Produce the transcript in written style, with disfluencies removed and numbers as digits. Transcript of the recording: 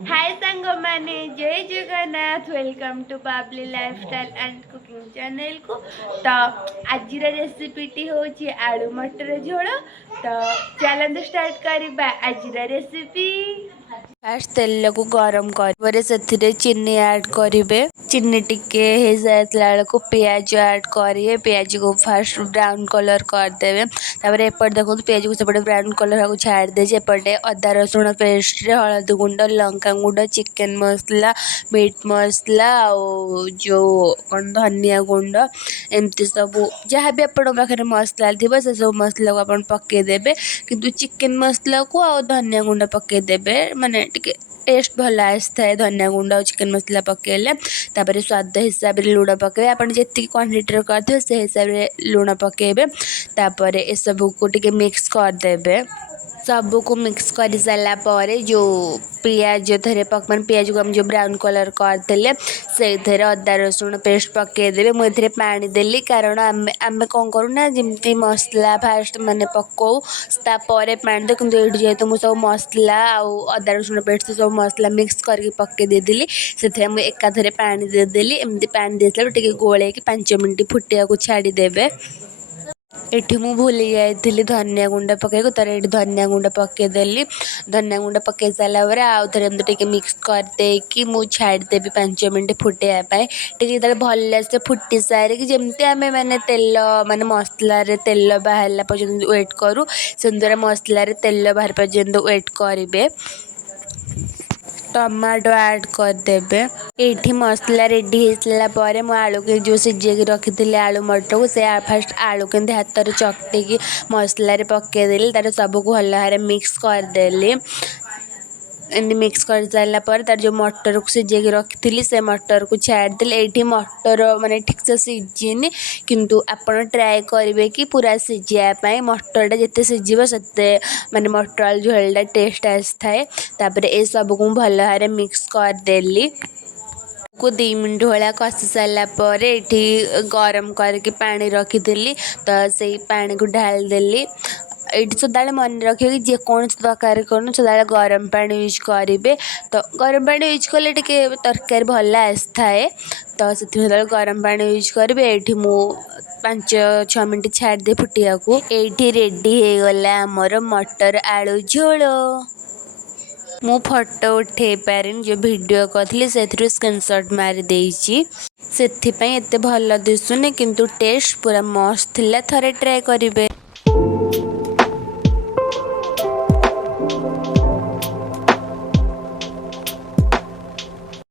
हाय सांग माने जय Jagannath welcome to Babli lifestyle and cooking channel को। तो आज रेसिपीटी होची आलू मटर झोल। तो चैलेंज स्टार्ट करबा आज रेसिपी। फास्ट तेल को गरम कर चीनी ऐड करेंगे। चीनी टिके हो जाता को पियाज ऐड करेंगे। पियाज को फास्ट ब्राउन कलर करदे। एपटे देखो पियाज को सेपटे ब्राउन कलर को छाड़ दे। एपटे अदा रसुण पेस्ट हलदी गुंड लंका गुंड चिकेन मसला मीट मसला जो कौन धनिया गुंड एमती सब जहाँ भी आपण पाखे मसला थी से सब मसला को आप पकईदेवे। किंतु चिकेन मसला को आ धनिया गुंड पकईदेवे माने टिके टेस्ट भल आए धनिया गुंड और चिकेन मसला पकेले। तापर स्वाद हिसाब से लुण पकेबे। आप जी क्वांटिटी करते से हिसाब से लुण पकेबे। तापर ए सब को टिके मिक्स करदेवे। सबको मिक्स कर सारा पर जो पियाज थे मान पियाज को हम जो ब्राउन कलर करते से अदा रसुण पेस्ट पकईदेवे। मुझे पानी देली कारण आम कौन करूना जमी मसला फास्ट माने पकाऊ तापर पानी दे। कि जेहेतु मुझे सब मसला अदा रसुण पेस्ट सब मसला मिक्स करके पकई देली से मुझे एकाथरे पानी देदेली। एमती पानी देते टे गोल 5 मिनट फुटिया को छाड़देवे। एठी मु भूली जाइली धनिया गुंड पकईको तर ये धनिया गुंड पकईदेली। धनिया गुंड पकई सारापर आउ थे एमती मिक्स करदेकि मुझे छाड़देवी 5 मिनट फुटाइवाई। टे भल से फुटी सारिकी जमती आम मैंने तेल माने मसला तेल बाहर पर्यंत वेट करूँ से मसला तेल बाहर पर्यंत वेट करेंगे। टमाटो ऐड करदेवे। ये मसला रेडी हो सारापर मु आलू के जो सिझे रखी आलू मटर को से फास्ट आलू के हाथ में चकटिकी मसला पकईदेली। तार सबको भल भाव मिक्स करदेली। एमती मिक्स कर सारापर तार जो मटर को सिझे रखी से मटर को छाड़देली। ये मटर माने ठीक से सीझीनी किंतु आपण ट्राए करेंगे कि पूरा सीझापी मटरटा जिते सीझे से माने मटर झोलटा टेस्ट आए। तापर ए सब को भल भाव मिक्स करदेली। को 2 मिनट भाया कषि सारापर ये गरम करके पानी रखी तो से पानी को ढाल देली। ये सदा मन रखिए कि जेकोसी तरकारी कर सदा गरम पानी यूज करेंगे। तो गरम पानी यूज कले तरकारी भल आए तो से गरम पानी यूज करेंगे। ये मु 5-6 मिनट छाड़दे फुटिया को। ये रेडी हो गला आमर मटर आलू झोल। मु फोटो उठे पारिन जो वीडियो करी से स्क्रीनशॉट मारी देइछि सेथिपई एते भल दिसुनी किंतु टेस्ट पूरा मस्त थिला। थरे ट्राए करिवे।